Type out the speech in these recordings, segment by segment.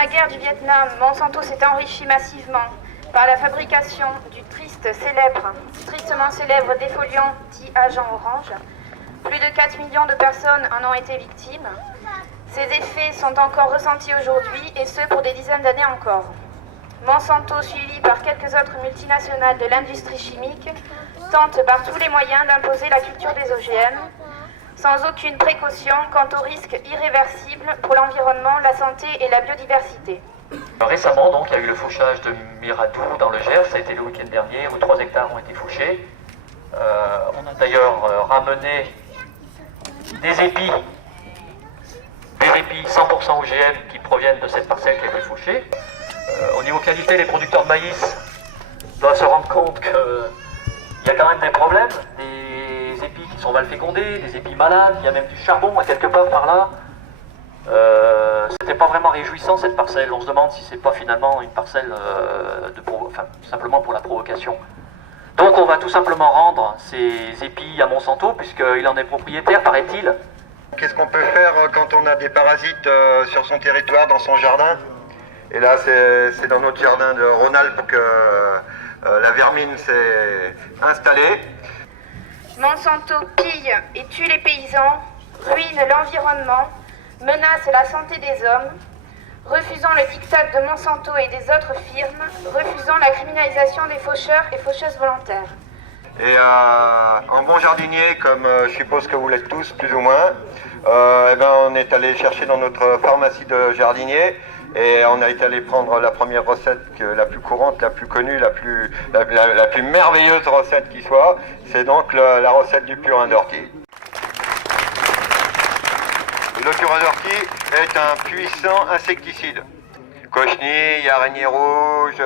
la guerre du Vietnam, Monsanto s'est enrichi massivement par la fabrication du tristement célèbre défoliant dit agent orange. Plus de 4 millions de personnes en ont été victimes. Ces effets sont encore ressentis aujourd'hui, et ce pour des dizaines d'années encore. Monsanto, suivi par quelques autres multinationales de l'industrie chimique, tente par tous les moyens d'imposer la culture des OGM, sans aucune précaution quant aux risques irréversibles pour l'environnement, la santé et la biodiversité. Récemment, donc, il y a eu le fauchage de Miradou dans le Gers, ça a été le week-end dernier, où 3 hectares ont été fauchés. On a d'ailleurs ramené des épis 100% OGM qui proviennent de cette parcelle qui a été fauchée. Au niveau qualité, les producteurs de maïs doivent se rendre compte qu'il y a quand même des problèmes, des épis qui sont mal fécondés, des épis malades, il y a même du charbon à quelque part par là. C'était pas vraiment réjouissant cette parcelle, on se demande si c'est pas finalement une parcelle simplement pour la provocation. Donc on va tout simplement rendre ces épis à Monsanto puisqu'il en est propriétaire, paraît-il. Qu'est-ce qu'on peut faire quand on a des parasites sur son territoire, dans son jardin? Et là, c'est dans notre jardin de Rhône-Alpes que la vermine s'est installée. Monsanto pille et tue les paysans, ruine l'environnement, menace la santé des hommes, refusant le diktat de Monsanto et des autres firmes, refusant la criminalisation des faucheurs et faucheuses volontaires. Et en bon jardinier, comme je suppose que vous l'êtes tous, plus ou moins, on est allé chercher dans notre pharmacie de jardinier et on a été allé prendre la première recette, la plus courante, la plus connue, la plus merveilleuse recette qui soit. C'est donc la recette du purin d'ortie. Le purin d'ortie est un puissant insecticide. Cochenille, araignée rouge,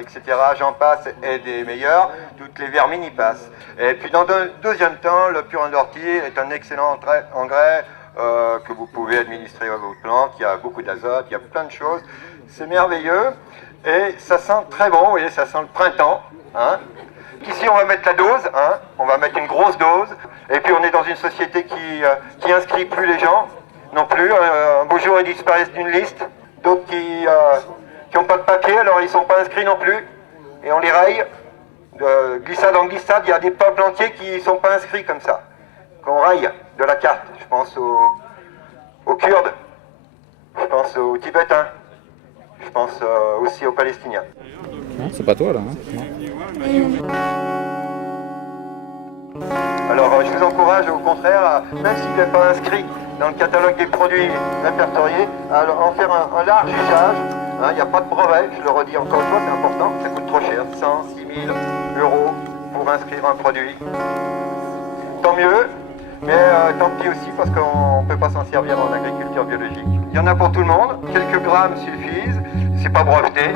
etc. J'en passe, et des meilleurs. Toutes les vermines y passent. Et puis dans un deuxième temps, le purin d'ortie est un excellent engrais que vous pouvez administrer à vos plantes. Il y a beaucoup d'azote, il y a plein de choses. C'est merveilleux et ça sent très bon, vous voyez, ça sent le printemps. Hein. Ici, on va mettre la dose, hein. On va mettre une grosse dose. Et puis on est dans une société qui inscrit plus les gens, non plus. Un beau jour, ils disparaissent d'une liste. D'autres qui n'ont pas de papier, alors ils ne sont pas inscrits non plus. Et on les raye. De glissade en glissade, il y a des peuples entiers qui ne sont pas inscrits comme ça. Qu'on raye de la carte. Je pense aux Kurdes. Je pense aux Tibétains. Je pense aussi aux Palestiniens. Non, c'est pas toi là. Hein. Alors je vous encourage au contraire, même s'il n'est pas inscrit dans le catalogue des produits répertoriés, à en faire un large usage. Il n'y a pas de brevet, je le redis encore une fois, c'est important, ça coûte trop cher, 106 000 € pour inscrire un produit. Tant mieux, mais tant pis aussi parce qu'on ne peut pas s'en servir en agriculture biologique. Il y en a pour tout le monde, quelques grammes suffisent, c'est pas breveté.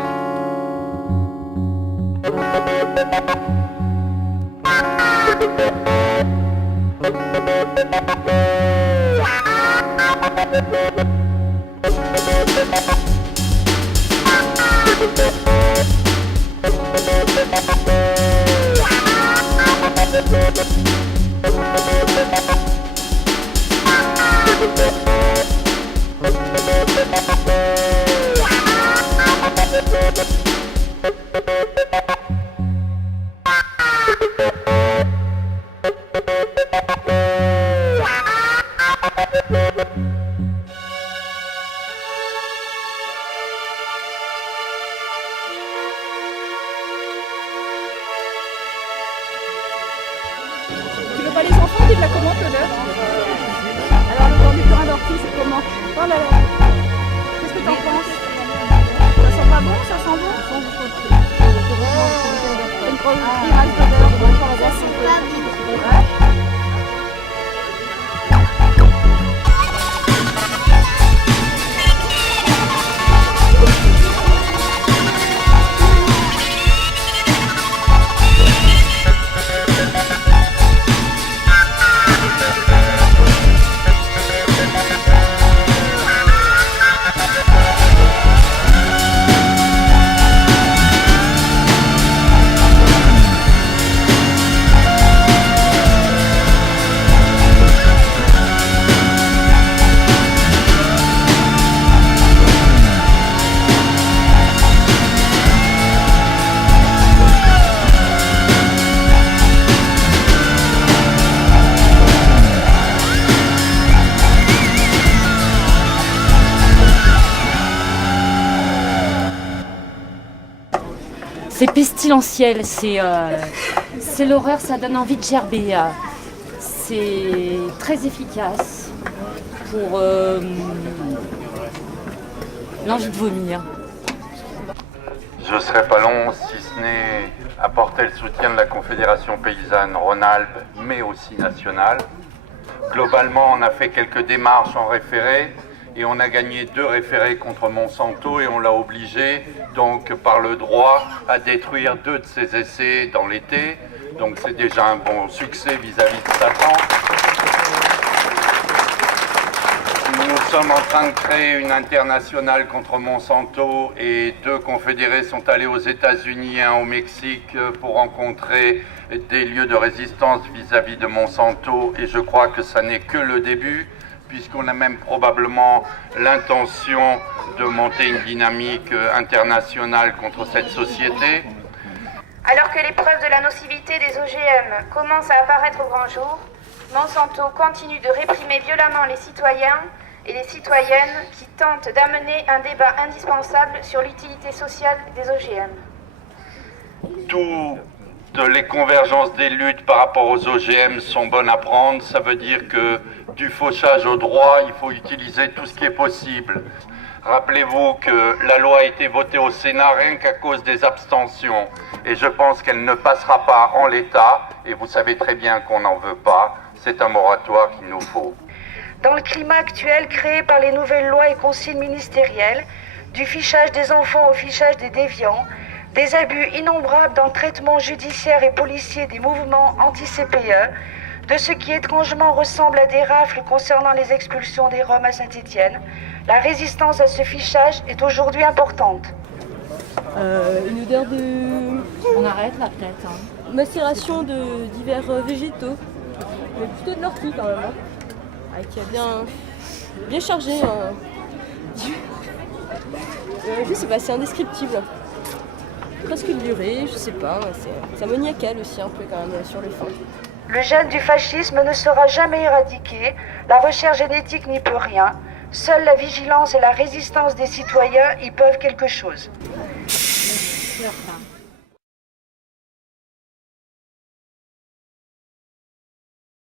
Pas les enfants qui la commentent l'odeur. Alors l'odeur du purin d'ortie, c'est comment? Oh là là. Qu'est-ce que t'en penses? Ça sent pas bon? Ça sent bon? Une grosse grimace d'odeur. Ouais. c'est pestilentiel, c'est l'horreur, ça donne envie de gerber. C'est très efficace pour l'envie de vomir. Je ne serai pas long si ce n'est apporter le soutien de la Confédération paysanne Rhône-Alpes, mais aussi nationale. Globalement, on a fait quelques démarches en référé et on a gagné 2 référés contre Monsanto et on l'a obligé, donc par le droit, à détruire 2 de ses essais dans l'été. Donc c'est déjà un bon succès vis-à-vis de Satan. Nous sommes en train de créer une internationale contre Monsanto et 2 confédérés sont allés aux États-Unis et un au Mexique pour rencontrer des lieux de résistance vis-à-vis de Monsanto et je crois que ça n'est que le début puisqu'on a même probablement l'intention de monter une dynamique internationale contre cette société. Alors que les preuves de la nocivité des OGM commencent à apparaître au grand jour, Monsanto continue de réprimer violemment les citoyens et les citoyennes qui tentent d'amener un débat indispensable sur l'utilité sociale des OGM. Toutes les convergences des luttes par rapport aux OGM sont bonnes à prendre. Ça veut dire que du fauchage au droit, il faut utiliser tout ce qui est possible. Rappelez-vous que la loi a été votée au Sénat rien qu'à cause des abstentions. Et je pense qu'elle ne passera pas en l'état. Et vous savez très bien qu'on n'en veut pas. C'est un moratoire qu'il nous faut. Dans le climat actuel créé par les nouvelles lois et consignes ministérielles, du fichage des enfants au fichage des déviants, des abus innombrables dans le traitement judiciaire et policier des mouvements anti-CPE, de ce qui étrangement ressemble à des rafles concernant les expulsions des Roms à Saint-Étienne, la résistance à ce fichage est aujourd'hui importante. Une odeur de On arrête là peut-être. Hein. macération de divers végétaux, mais plutôt de l'ortie quand même, hein. Qui a bien chargé. Je sais pas, c'est indescriptible. Presque de l'urée, je sais pas, c'est ammoniacal aussi un peu quand même sur le fond. Le gène du fascisme ne sera jamais éradiqué, la recherche génétique n'y peut rien, seule la vigilance et la résistance des citoyens y peuvent quelque chose.